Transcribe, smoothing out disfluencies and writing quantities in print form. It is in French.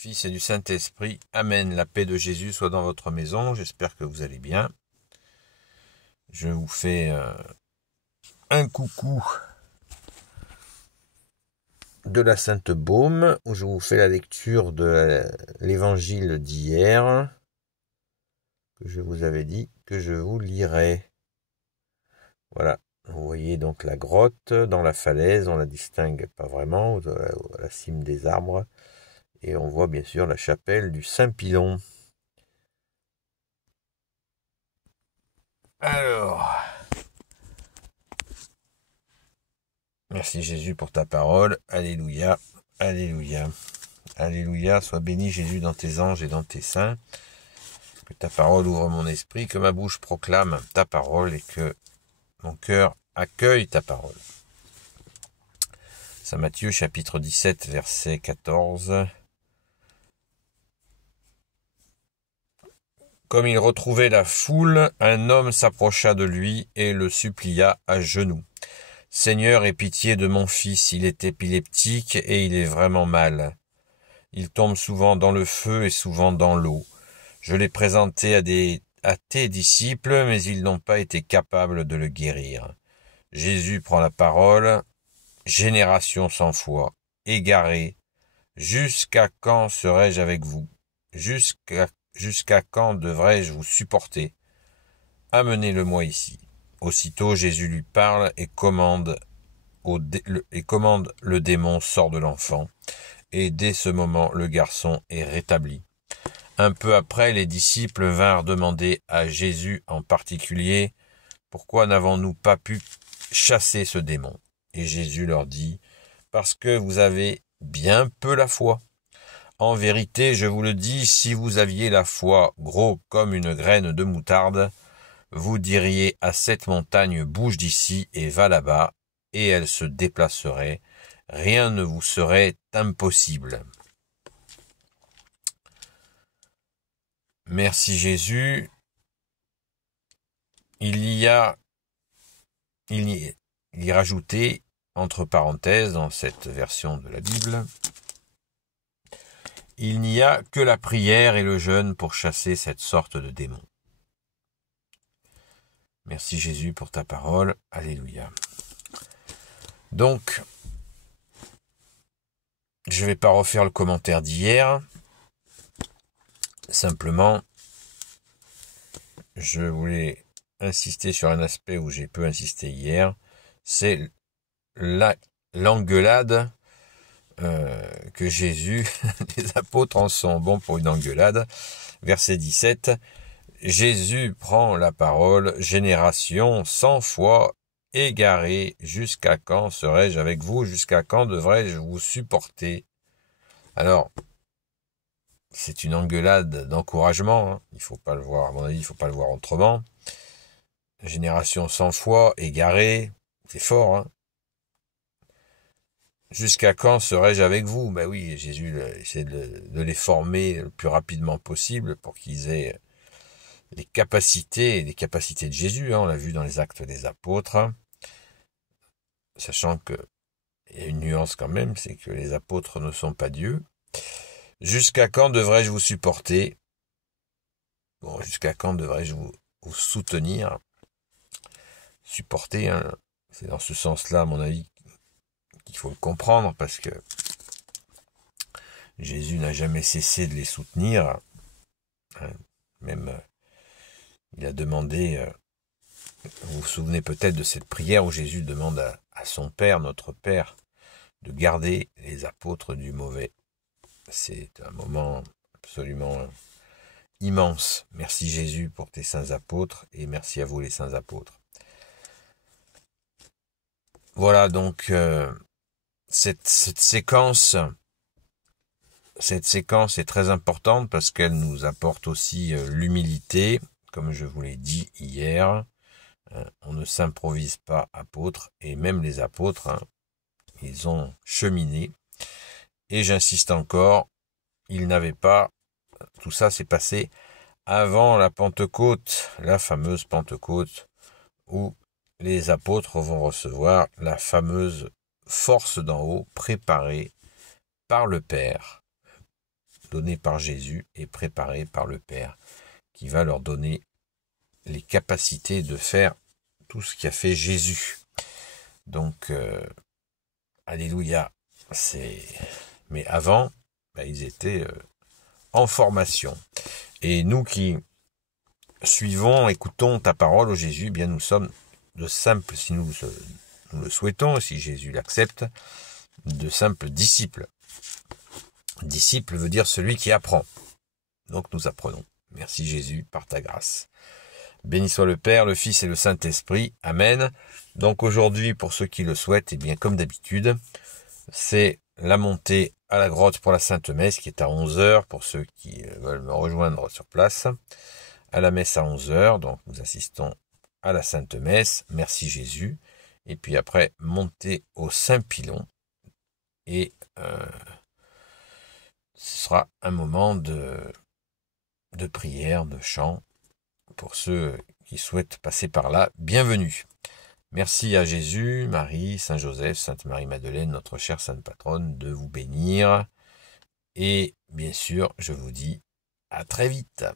Fils et du Saint-Esprit. Amen. La paix de Jésus soit dans votre maison. J'espère que vous allez bien. Je vous fais un coucou de la Sainte Baume, où je vous fais la lecture de l'évangile d'hier, que je vous avais dit que je vous lirai. Voilà. Vous voyez donc la grotte dans la falaise, on la distingue pas vraiment, à la cime des arbres. Et on voit bien sûr la chapelle du Saint-Pilon. Alors, merci Jésus pour ta parole. Alléluia, alléluia, alléluia. Sois béni Jésus dans tes anges et dans tes saints. Que ta parole ouvre mon esprit, que ma bouche proclame ta parole et que mon cœur accueille ta parole. Saint Matthieu chapitre 17 verset 14. Comme il retrouvait la foule, un homme s'approcha de lui et le supplia à genoux. « Seigneur, aie pitié de mon fils, il est épileptique et il est vraiment mal. Il tombe souvent dans le feu et souvent dans l'eau. Je l'ai présenté à tes disciples, mais ils n'ont pas été capables de le guérir. » Jésus prend la parole. « Génération sans foi, égarée, jusqu'à quand serai-je avec vous? Jusqu'à quand devrais-je vous supporter? Amenez-le-moi ici. » Aussitôt Jésus lui parle et commande le démon sort de l'enfant, et dès ce moment le garçon est rétabli. Un peu après, les disciples vinrent demander à Jésus en particulier « Pourquoi n'avons-nous pas pu chasser ce démon ?» Et Jésus leur dit « Parce que vous avez bien peu la foi. En vérité, je vous le dis, si vous aviez la foi gros comme une graine de moutarde, vous diriez à cette montagne, bouge d'ici et va là-bas, et elle se déplacerait. Rien ne vous serait impossible. » Merci Jésus. Il y rajouté, entre parenthèses, dans cette version de la Bible, il n'y a que la prière et le jeûne pour chasser cette sorte de démon. Merci Jésus pour ta parole. Alléluia. Donc, je ne vais pas refaire le commentaire d'hier. Simplement, je voulais insister sur un aspect où j'ai peu insisté hier. C'est l'engueulade que Jésus, les apôtres en sont bons pour une engueulade. Verset 17. Jésus prend la parole, « Génération sans foi, égarée, jusqu'à quand serai-je avec vous? Jusqu'à quand devrais-je vous supporter ?» Alors, c'est une engueulade d'encouragement, hein. Il faut pas le voir, à mon avis, il faut pas le voir autrement. Génération sans foi, égarée, c'est fort, hein. Jusqu'à quand serai-je avec vous? Ben oui, Jésus essaie de les former le plus rapidement possible pour qu'ils aient les capacités de Jésus, hein, on l'a vu dans les Actes des Apôtres, sachant que il y a une nuance quand même, c'est que les apôtres ne sont pas Dieu. Jusqu'à quand devrais-je vous supporter? Bon, jusqu'à quand devrais-je vous soutenir? Supporter, hein, c'est dans ce sens-là, à mon avis, qu'il faut le comprendre, parce que Jésus n'a jamais cessé de les soutenir, hein, même il a demandé, vous vous souvenez peut-être de cette prière où Jésus demande à son Père, notre Père, de garder les apôtres du mauvais. C'est un moment absolument immense. Merci Jésus pour tes saints apôtres et merci à vous les saints apôtres. Voilà donc cette séquence est très importante parce qu'elle nous apporte aussi l'humilité, comme je vous l'ai dit hier. On ne s'improvise pas apôtre, et même les apôtres, hein, ils ont cheminé. Et j'insiste encore, ils n'avaient pas, tout ça s'est passé avant la Pentecôte, la fameuse Pentecôte, où les apôtres vont recevoir la fameuse force d'en haut préparée par le Père. donné par Jésus et préparé par le Père, qui va leur donner les capacités de faire tout ce qu'a fait Jésus. Donc, alléluia. Mais avant, ils étaient en formation. Et nous qui suivons, écoutons ta parole, ô Jésus, eh bien nous sommes de simples, si nous le souhaitons, si Jésus l'accepte, de simples disciples. Disciple veut dire celui qui apprend. Donc nous apprenons. Merci Jésus, par ta grâce. Béni soit le Père, le Fils et le Saint-Esprit. Amen. Donc aujourd'hui, pour ceux qui le souhaitent, eh bien comme d'habitude, c'est la montée à la grotte pour la Sainte Messe qui est à 11h pour ceux qui veulent me rejoindre sur place. À la messe à 11h, donc nous assistons à la Sainte Messe. Merci Jésus. Et puis après, montée au Saint-Pilon. Et ce sera un moment de prière, de chant. Pour ceux qui souhaitent passer par là, bienvenue. Merci à Jésus, Marie, Saint Joseph, Sainte Marie-Madeleine, notre chère Sainte Patronne, de vous bénir. Et bien sûr, je vous dis à très vite.